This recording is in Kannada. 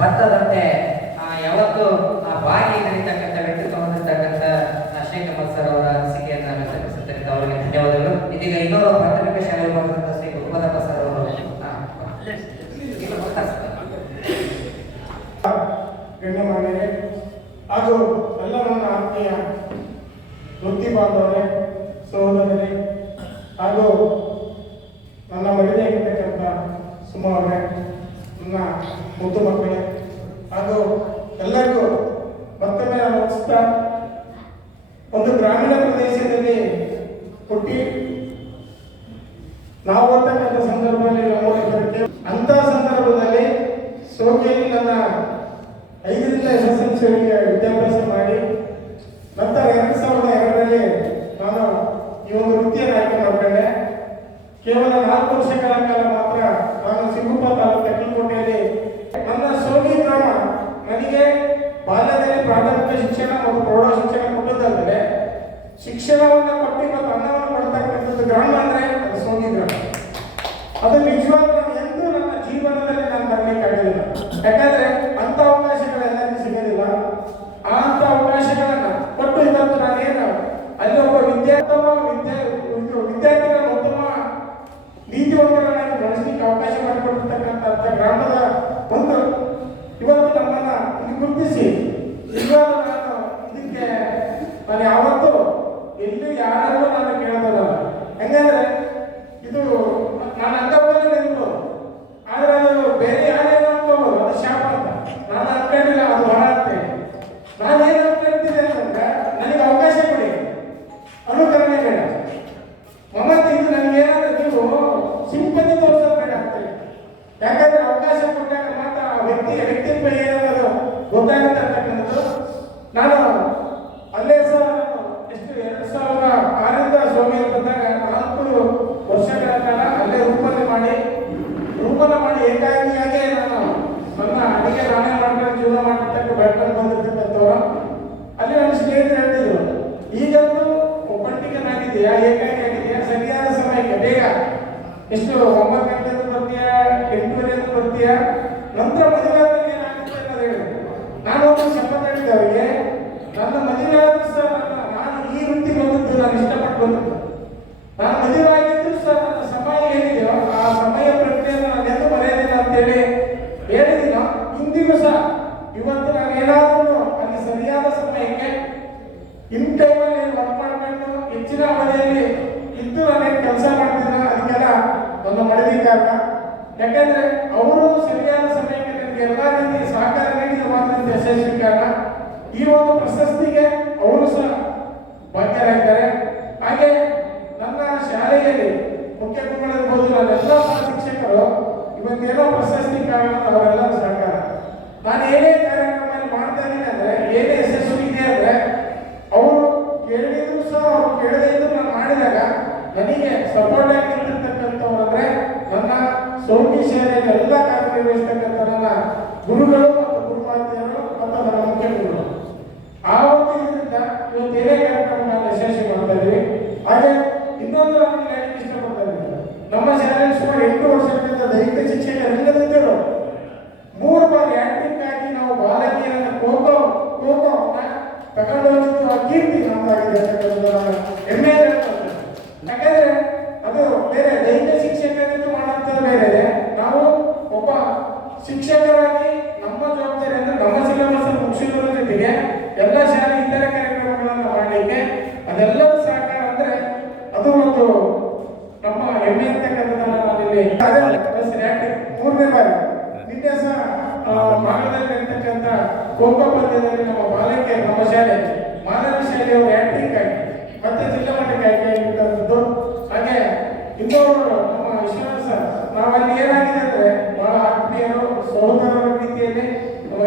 ಭತ್ತದಂತೆ ಯಾವತ್ತು ಭಾಗಿಯಾಗಿರ್ತಕ್ಕಂಥ ವ್ಯಕ್ತಿತ್ವ ಹೊಂದಿರತಕ್ಕಂಥ ಶ್ರೀಕಮಲ್ ಸರ್ ಅವರ ಅನಿಸಿಕೆಯನ್ನು ವ್ಯಕ್ತಪಡಿಸುತ್ತಿದ್ದ ಅವರಿಗೆ ಧನ್ಯವಾದಗಳು. ಇದೀಗ ಇನ್ನೊಬ್ಬ ಪ್ರಾಥಮಿಕ ಶಾಲೆಗೆ ಬಂದಂಥ ಶ್ರೀ ಗುರುಪದಪ್ಪ ಸರ್ ಅವರು ಗಣ್ಯಮಾನ್ಯರೇ ಹಾಗೂ ಎಲ್ಲ ನನ್ನ ಆತ್ಮೀಯ ವೃತ್ತಿ ಬಾಂಧವರೇ, ಸಹೋದರರೇ ಹಾಗೂ ನನ್ನ ಮಹಿಳೆಯಾಗಿರ್ತಕ್ಕಂಥ ಸುಮಾರೇ, ನನ್ನ ಮುದ್ದು ಮಕ್ಕಳೇ ಹಾಗೂ ಎಲ್ಲರಿಗೂ ಮತ್ತೊಮ್ಮೆ ನಾನು ವಹಿಸ್ತಾ, ಒಂದು ಗ್ರಾಮೀಣ ಪ್ರದೇಶದಲ್ಲಿ ಹುಟ್ಟಿ ನಾವು ಓದ್ತಕ್ಕಂಥ ಸಂದರ್ಭದಲ್ಲಿ ನಾವು ಅಂತ ಸಂದರ್ಭದಲ್ಲಿ ಸೋಕೆಯಲ್ಲಿ ನನ್ನ 5ರಿಂದ SSLC ವಿದ್ಯಾಭ್ಯಾಸ ಮಾಡಿ ನಂತರ 2002ರಲ್ಲಿ ನಾನು ಈ ಒಂದು ವೃತ್ತಿಯನ್ನು ಆಯ್ಕೆ ಮಾಡಿಕೊಂಡೆ. ಕೇವಲ 4 ವರ್ಷಗಳ ಕಾಲ ಮಾತ್ರ ನಾನು ಸಿಂಗುಪ್ಪ ತಾಲೂಕು ತೆಕ್ಕಲಕೋಟೆಯಲ್ಲಿ ನನ್ನ ಸೋಗಿ ಗ್ರಾಮ ನನಗೆ ಬಾಲ್ಯದಲ್ಲಿ ಪ್ರಾಥಮಿಕ ಶಿಕ್ಷಣ ಮತ್ತು ಪ್ರೌಢ ಶಿಕ್ಷಣ ಕೊಟ್ಟದಲ್ಲದೆ ಶಿಕ್ಷಣವನ್ನು ಕೊಟ್ಟು ಮತ್ತು ಅನ್ನವನ್ನು ಕೊಡ್ತಕ್ಕಂಥದ್ದು ಗ್ರಾಮ ಅಂದರೆ ಅದು ಸೋಗಿ ಗ್ರಾಮ. ಅದು ನಿಜವಾಗ್ಲೂ ನಾನು ಎಂದೂ ನನ್ನ ಜೀವನದಲ್ಲಿ ನಾನು ಬರಲಿಕ್ಕಾಗಲಿಲ್ಲ. ಯಾಕಂದ್ರೆ ಅಂತ ಅವಕಾಶಗಳು ಎಲ್ಲರಿಗೂ ಸಿಗೋದಿಲ್ಲ. ಅಂತ ಅವಕಾಶಗಳನ್ನ ಕೊಟ್ಟು ಇವತ್ತು ನಾನೇನು ಅಲ್ಲಿ ಒಬ್ಬ ವಿದ್ಯಾರ್ಥಿಗಳ ಉತ್ತಮ ನೀತಿವಂತರನ್ನಾಗಿ ಬೆಳೆಸಲಿಕ್ಕೆ ಅವಕಾಶ ಮಾಡಿಕೊಟ್ಟಿರ್ತಕ್ಕಂಥ ಗ್ರಾಮದ ಒಂದು ಇವತ್ತು ನಮ್ಮನ್ನ ಗುರುತಿಸಿ ಇವಾಗ ನಾನು ಇದಕ್ಕೆ ನಾನು ಯಾವತ್ತೂ ಎಲ್ಲಿ ಯಾರಲ್ಲೂ ನಾನು ಕೇಳೋದಲ್ಲ. ಹೆಂಗಂದ್ರೆ ಇದು ನಾನು ಅಂಗವಾಗಿ ನಿಲ್ಬೋದು, ಆದ್ರೆ ಅದು ಬೇರೆ ಯಾರೇನು ಅನ್ಕೋಬೋದು, ಅದು ಶಾಪ ಅಂತ ನಾನು ಅನ್ಕೊಂಡಿಲ್ಲ, ಅದು ಹೊರ ಆಗ್ತೇನೆ. ನಾನೇನು ಅನ್ಕೊಳ್ತಿದ್ದೆ ಅಂತಂದ್ರೆ ನನಗೆ ಅವಕಾಶ ಕೊಡಿ, ಅನುಕರಣೆ ಬೇಡ, ಮಮತೆ ಇದು ನನಗೆ ಏನಾದ್ರೆ ನೀವು ಸಿಂಪತಿ ತೋರಿಸೋದು ಬೇಡ ಆಗ್ತದೆ. ಯಾಕಂದ್ರೆ ಅವಕಾಶ ಕೊಟ್ಟಾಗ ಮಾತ್ರ ಆ ವ್ಯಕ್ತಿತ್ವ ಏನನ್ನೋದು ಗೊತ್ತಾಗತಕ್ಕಂಥದ್ದು. ನಾನು ಅಲ್ಲೇ ಸಹ ಎಷ್ಟು 2006ರಿಂದ ಸ್ವಾಮಿ ಬಂದಾಗ 4 ವರ್ಷಗಳ ಕಾಲ ಅಲ್ಲೇ ರೂಪನ ಮಾಡಿ ಏಕಾಂಗಿಯಾಗಿ ನಾನು ನನ್ನ ಅಡಿಗೆ ನಾನೇ ಮಾಡ್ಕೊಂಡು ಜೀವನ ಮಾಡ್ತಕ್ಕ ಬೆಳ್ಕೊಂಡು ಬಂದಿರ್ತಕ್ಕಂಥವ್ರು. ಅಲ್ಲಿ ನನ್ನ ಸ್ನೇಹಿತರು ಹೇಳ್ತಿದ್ರು, ಈಗಂತೂ ಒಬ್ಬಟ್ಟಿಗೆನಾಗಿದೆಯಾ, ಏಕಾಂಗಿ ಆಗಿದೆಯಾ, ಸರಿಯಾದ ಸಮಯಕ್ಕೆ ಬೇಗ ಎಷ್ಟು 9 ಗಂಟೆದು ಬರ್ತೀಯಾ, 8 ಗಂಟೆದು ಬರ್ತೀಯಾ, ನಂತರ ಮದುವೆ ಆದಾಗ ಏನಾಗುತ್ತೆ ಅನ್ನೋದು ಹೇಳಿ ನಾನು ಒಂದು ಶಪಥ ಹೇಳಿದ್ದೆ ಅವರಿಗೆ. ನನ್ನ ಮದುವೆ ಆದ್ರೂ ಸಹ ನಾನು ಈ ವೃತ್ತಿ ಬಂದದ್ದು ನಾನು ಇಷ್ಟಪಟ್ಟು ಬಂದದ್ದು. ನಾನು ಮದುವೆ ಆಗಿದ್ರು ಸಹ ನನ್ನ ಸಮಯ ಏನಿದೆಯೋ ಆ ಸಮಯ ಪ್ರಕ್ರಿಯೆಯನ್ನು ನಾನು ಎಂದು ಮರೆಯೋದಿಲ್ಲ ಅಂತೇಳಿ ಹೇಳಿದಿಲ್ಲ. ಇಂದಿಗೂ ಸಹ ಇವತ್ತು ನಾನು ಏನಾದರೂ ಅಲ್ಲಿ ಸರಿಯಾದ ಸಮಯಕ್ಕೆ ಇನ್ ಟೈಮಲ್ಲಿ ವರ್ಕ್ ಮಾಡ್ಕೊಂಡು ಹೆಚ್ಚಿನ ಅವಧಿಯಲ್ಲಿ ಇದ್ದು ನಾನೇನು ಕೆಲಸ ಮಾಡ್ತಿಲ್ಲ, ಅದಕ್ಕೆಲ್ಲ ಒಂದು ಮಡದಿ ಕಾರಣ. ಯಾಕಂದ್ರೆ ಅವರು ಸರಿಯಾದ ಸಮಯಕ್ಕೆ ನನಗೆ ಎಲ್ಲ ರೀತಿ ಸಹಕಾರ ನೀಡಿದ ಮಾತ್ರ ಯಶಸ್ವಿ ಕಾರಣ. ಈ ಒಂದು ಪ್ರಶಸ್ತಿಗೆ ಅವರು ಸಹ ಭಾಗ್ಯರಾಗಿದ್ದಾರೆ. ಹಾಗೆ ನನ್ನ ಶಾಲೆಯಲ್ಲಿ ಮುಖ್ಯ ಗುರುಗಳಿರ್ಬೋದು, ನಾನೆಲ್ಲ ಸಹ ಶಿಕ್ಷಕರು ಇವತ್ತೇನೋ ಪ್ರಶಸ್ತಿ ಕಾರಣ ಅವರೆಲ್ಲರೂ ಸಹಕಾರ. ನಾನು ಏನೇ ಕಾರ್ಯಕ್ರಮ ಮಾಡ್ತಾ ಇದ್ದೀನಿ ಅಂದ್ರೆ, ಏನೇ ಯಶಸ್ವಿ ಇದೆ ಅಂದ್ರೆ ಅವರು ಕೇಳಿದ್ರು ಸಹ ಅವ್ರು ಕೇಳದೇ ಇದ್ರು ನಾನು ಮಾಡಿದಾಗ ನನಗೆ ಸಪೋರ್ಟ್ ಆಗಿ ನಿಂತಿರ್ತಕ್ಕಂಥವ್ರು ಅಂದ್ರೆ ನನ್ನ ಸೋಗಿ ಶಾಲೆಯಲ್ಲಿ ಎಲ್ಲ ಕಾರ್ಯನಿರ್ವಹಿಸ್ತಕ್ಕಂಥ ನನ್ನ ಗುರುಗಳು ಮತ್ತು ಗುರುಮಾತೆಯರು ಮತ್ತು ನನ್ನ ಮುಖ್ಯ ಗುರುಗಳು. ಆ ಒಂದು ಇದರಿಂದ ಇವತ್ತು ಏನೇ ಕಾರ್ಯಕ್ರಮ ನಾವು ಯಶಸ್ವಿ ಮಾಡ್ತಾ ಇದ್ದೀವಿ. ಹಾಗೆ ಇನ್ನೊಂದು ನಾನು ಹೇಳಲಿಕ್ಕೆ ಇಷ್ಟಪಡ್ತಾ ಇದ್ದೀನಿ, ನಮ್ಮ ಶಾಲೆಯಲ್ಲಿ ಸುಮಾರು 8 ವರ್ಷಗಳಿಂದ ದೈಹಿಕ ಶಿಕ್ಷಕರಿಲ್ಲದಿದ್ದರು 3 ಬಾರಿ ಹ್ಯಾಟ್ರಿಕ್ ಆಗಿ ನಾವು ಬಾಲಕಿಯರನ್ನ ಖೋಖೋ ತಗೊಂಡು ಹೋಗಿದ್ದು ಆ ಕೀರ್ತಿ ನಮ್ಮದಾಗಿದೆ ಅಂತಕ್ಕಂಥದ್ದು ನಾನು ಹೆಮ್ಮೆ ಹೇಳ್ತೇನೆ. ಯಾಕಂದ್ರೆ ಅದು ಬೇರೆ ದೈಹಿಕ ಶಿಕ್ಷಕರಿದ್ದು ಮಾಡುವಂಥದ್ದು ಬೇರೆ ಇದೆ. ನಾವು ಒಬ್ಬ ಶಿಕ್ಷಕರಾಗಿ ನಮ್ಮ ಜವಾಬ್ದಾರಿ ಅಂದ್ರೆ ನಮ್ಮ ಸಿಲೆಬಸ್ ಮುಗಿಸಿದ್ರ ಜೊತೆಗೆ ಎಲ್ಲ ಶಾಲೆ ಇತರ ಕಾರ್ಯಕ್ರಮಗಳನ್ನು ಮಾಡಲಿಕ್ಕೆ ಅದೆಲ್ಲವೂ ಸಹಕಾರ ಅಂದ್ರೆ ಅದು ಒಂದು ನಮ್ಮ ಹೆಮ್ಮೆ ಅಂತಕ್ಕಂಥದ್ದನ್ನ ನಾನಿಲ್ಲಿ 3ನೇ ಬಾರಿ ನಿನ್ನೆ ಸಹ ಮಾನದಲ್ಲಿ ಇರ್ತಕ್ಕಂಥ ಖೋಖೋ ಪಂದ್ಯದಲ್ಲಿ ನಮ್ಮ ಬಾಲಕಿ ನಮ್ಮ ಶಾಲೆ ಮಾನವ ಶಾಲೆಯವರು